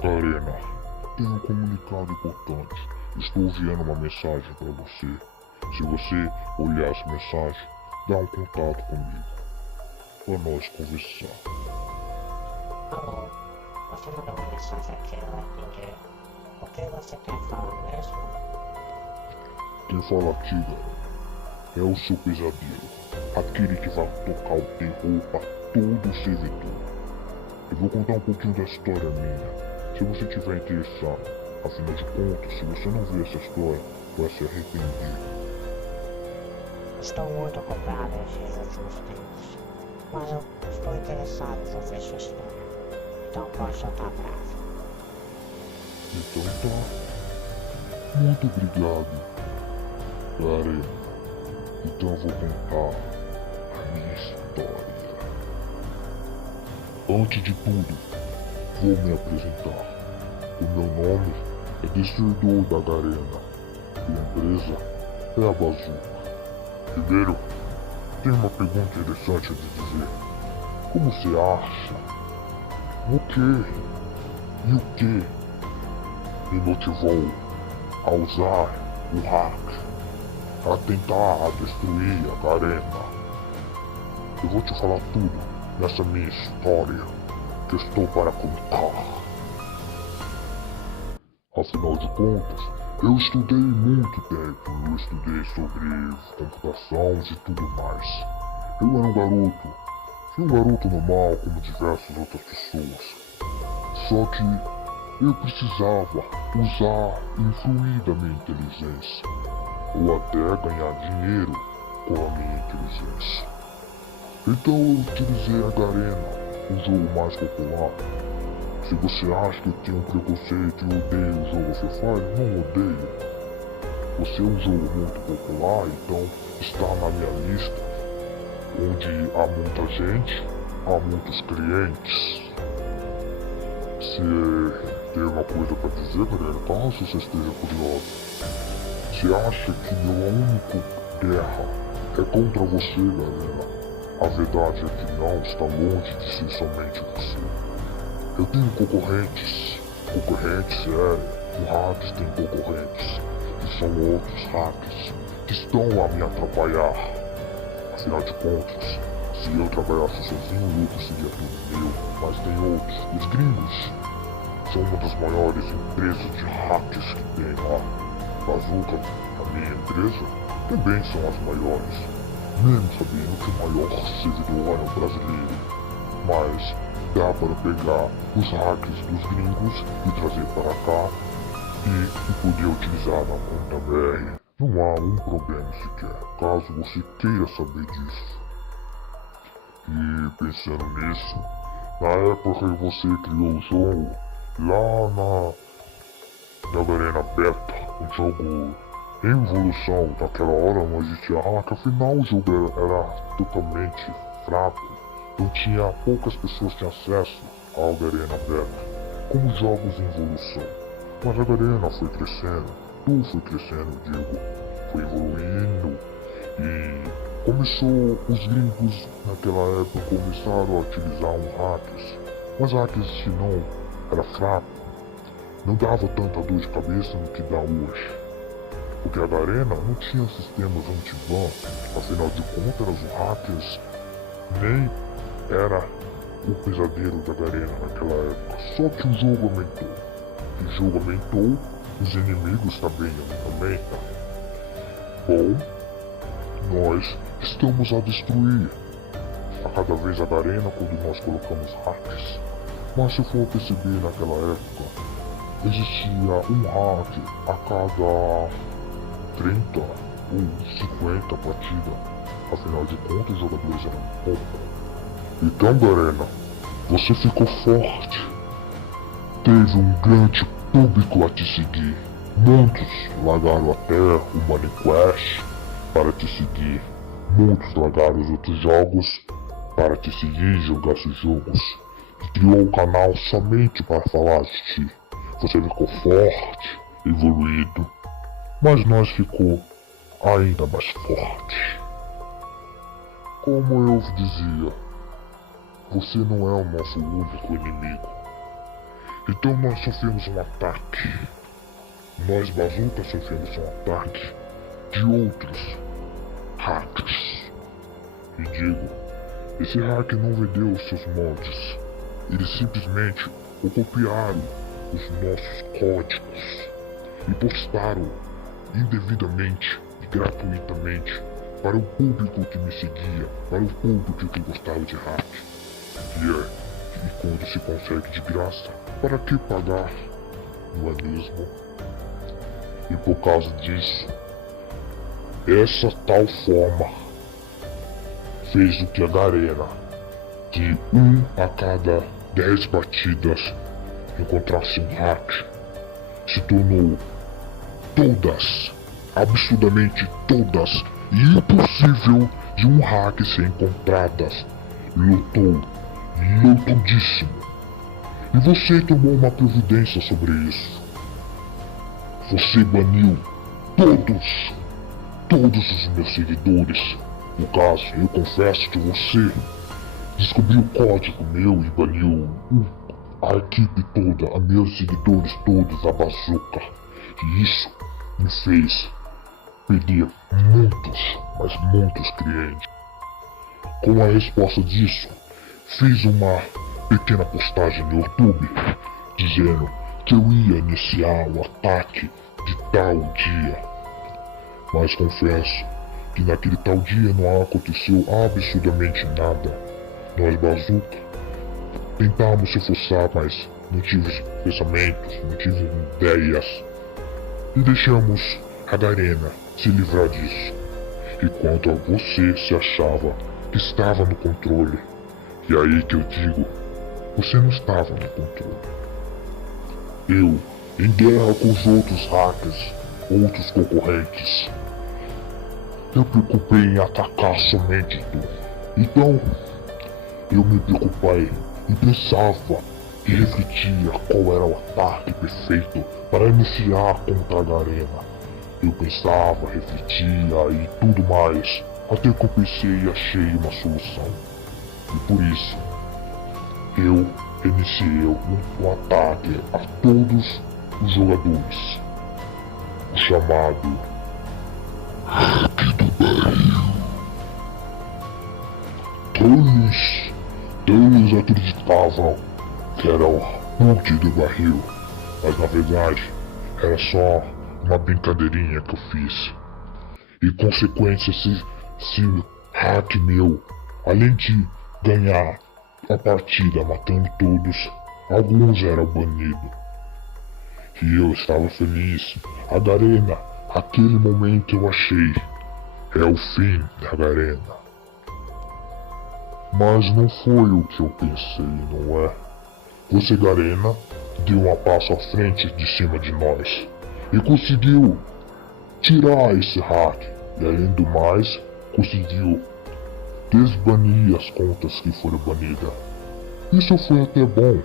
Karena, tenho um comunicado importante. Estou enviando uma mensagem para você. Se você olhar essa mensagem, dá um contato comigo para nós conversar. Alô, você mandou uma mensagem aqui, eu não entendi. O que você quer falar mesmo? Quem fala aqui, galera, é o seu pesadelo. Aquele que vai tocar o terror para todo o servidor. Eu vou contar um pouquinho da história minha. Se você tiver interessado, afinal de contas, se você não ver essa história, vai se arrepender. Estou muito ocupado esses últimos tempos, mas eu estou interessado em ouvir sua história. Então pode soltar a brasa. Então tá. Muito obrigado, galera. Então eu vou contar a minha história. Antes de tudo, vou me apresentar. O meu nome é Destruidor da Garena e a empresa é a Bazuca. Primeiro, tenho uma pergunta interessante a te dizer. Como você acha? O que e o que me motivou a usar o hack a tentar destruir a Garena? Eu vou te falar tudo nessa minha história que estou para contar. Afinal de contas, eu estudei muito tempo, eu estudei sobre computação e tudo mais. Eu era um garoto normal como diversas outras pessoas. Só que eu precisava usar e influir da minha inteligência, ou até ganhar dinheiro com a minha inteligência. Então eu utilizei a Garena, o jogo mais popular. Se você acha que eu tenho um preconceito e odeio o jogo Free Fire, não odeio. Você é um jogo muito popular, então está na minha lista, onde há muita gente, há muitos clientes. Se tem uma coisa para dizer, galera, caso você esteja curioso. Você acha que meu único guerra é contra você, galera? A verdade é que não, está longe de ser somente você. Eu tenho concorrentes, o hackers tem concorrentes, e são outros hackers que estão a me atrapalhar. Afinal de contas, se eu trabalhasse sozinho, o lucro seria tudo meu, mas tem outros, os gringos, são uma das maiores empresas de hackers que tem lá. Bazuca, a minha empresa, também são as maiores, mesmo sabendo que o maior servidor é o brasileiro, mas dá para pegar os hackers dos gringos e trazer para cá e poder utilizar na conta BR. Não há um problema sequer, caso você queira saber disso. E pensando nisso, na época que você criou o jogo, lá na Garena Beta, um jogo em evolução, naquela hora não existia hack, afinal o jogo era totalmente fraco. Não tinha, poucas pessoas tinham acesso ao Garena Beta, como jogos em evolução. Mas a Garena foi crescendo, tudo foi crescendo, digo, foi evoluindo e começou, os gringos naquela época começaram a utilizar hackers, mas hackers não era fraco, não dava tanta dor de cabeça no que dá hoje. Porque a Garena não tinha sistemas anti-ban, afinal de contas os hackers nem era o pesadelo da Garena naquela época. Só que o jogo aumentou. E o jogo aumentou, os inimigos também aumentam. Bom, nós estamos a destruir a cada vez a Garena quando nós colocamos hackers. Mas se for perceber naquela época, existia um hack a cada 30 ou 50 partidas. Afinal de contas, os jogadores eram poucos. Então, Garena, você ficou forte. Teve um grande público a te seguir. Muitos largaram até o Minecraft para te seguir. Muitos largaram os outros jogos para te seguir e jogar seus jogos. E criou um canal somente para falar de ti. Você ficou forte, evoluído, mas nós ficou ainda mais forte. Como eu dizia, você não é o nosso único inimigo. Então nós sofremos um ataque. Nós, Bazooka, sofremos um ataque de outros hackers. E digo, esse hacker não vendeu os seus mods. Eles simplesmente copiaram os nossos códigos e postaram indevidamente e gratuitamente para o público que me seguia, para o público que gostava de hack. E quando se consegue de graça, para que pagar? Não é mesmo? E por causa disso, essa tal forma fez o que a Garena, de 1 a cada 10 batidas, encontrasse um hack, se tornou todas, absurdamente todas, impossível de um hack ser encontradas. Lotudíssimo. E você tomou uma providência sobre isso. Você baniu todos os meus seguidores. No caso, eu confesso que você descobriu o código meu e baniu a equipe toda, a meus seguidores todos, a Bazooka. E isso me fez perder muitos, mas muitos clientes. Com a resposta disso, fiz uma pequena postagem no YouTube dizendo que eu ia iniciar o ataque de tal dia. Mas confesso que naquele tal dia não aconteceu absolutamente nada. Nós, Bazooka, tentamos se forçar, mas não tive pensamentos, não tive ideias. E deixamos a Garena se livrar disso. E quanto a você se achava que estava no controle, e aí que eu digo, você não estava no controle. Eu, em guerra com os outros hackers, outros concorrentes, eu me preocupei em atacar somente tu. Então, eu me preocupei e pensava e refletia qual era o ataque perfeito para iniciar contra a Garena. Eu pensava, refletia e tudo mais, até que eu pensei e achei uma solução. E por isso, eu iniciei um ataque a todos os jogadores. O chamado Hack do Barril. Todos acreditavam que era o Hack do Barril, mas na verdade era só uma brincadeirinha que eu fiz. E consequência, se hack meu, além de ganhar a partida matando todos, alguns eram banidos. E eu estava feliz. A Garena, aquele momento eu achei, é o fim da Garena. Mas não foi o que eu pensei, não é? Você, Garena, deu um passo à frente de cima de nós e conseguiu tirar esse hack. E além do mais, conseguiu desbanir as contas que foram banidas. Isso foi até bom.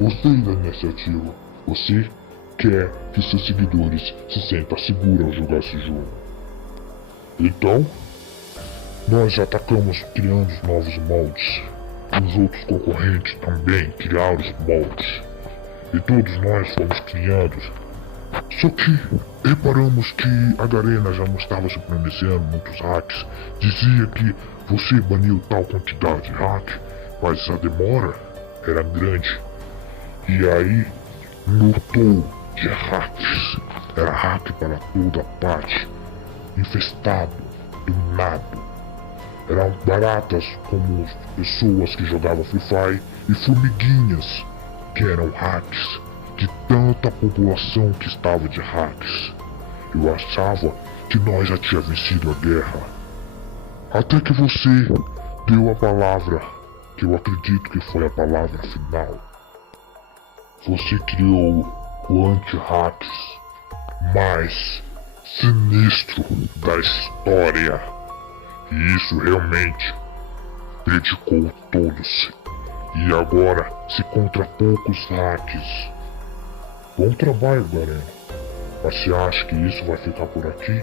Gostei da iniciativa. Você quer que seus seguidores se sintam seguros ao jogar esse jogo. Então, nós atacamos criando novos moldes. Os outros concorrentes também criaram os moldes. E todos nós fomos criando. Só que reparamos que a Garena já não estava se pronunciando muitos hacks. Dizia que você baniu tal quantidade de hack, mas a demora era grande. E aí lotou de hacks. Era hack para toda parte. Infestado, dominado. Eram baratas como pessoas que jogavam Free Fire e formiguinhas que eram hacks. De tanta população que estava de hacks. Eu achava que nós já tínhamos vencido a guerra. Até que você deu a palavra, que eu acredito que foi a palavra final. Você criou o anti-hacks mais sinistro da história. E isso realmente predicou todos. E agora, se contra poucos hacks. Bom trabalho, Garena. Mas você acha que isso vai ficar por aqui?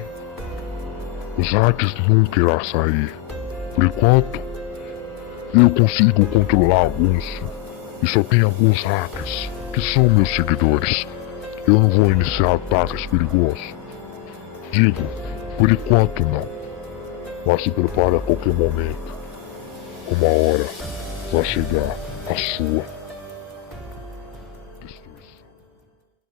Os hacks nunca irão sair. Por enquanto, eu consigo controlar alguns. E só tem alguns hackers que são meus seguidores. Eu não vou iniciar ataques perigosos. Digo, por enquanto não. Mas se prepare a qualquer momento. Uma hora vai chegar a sua.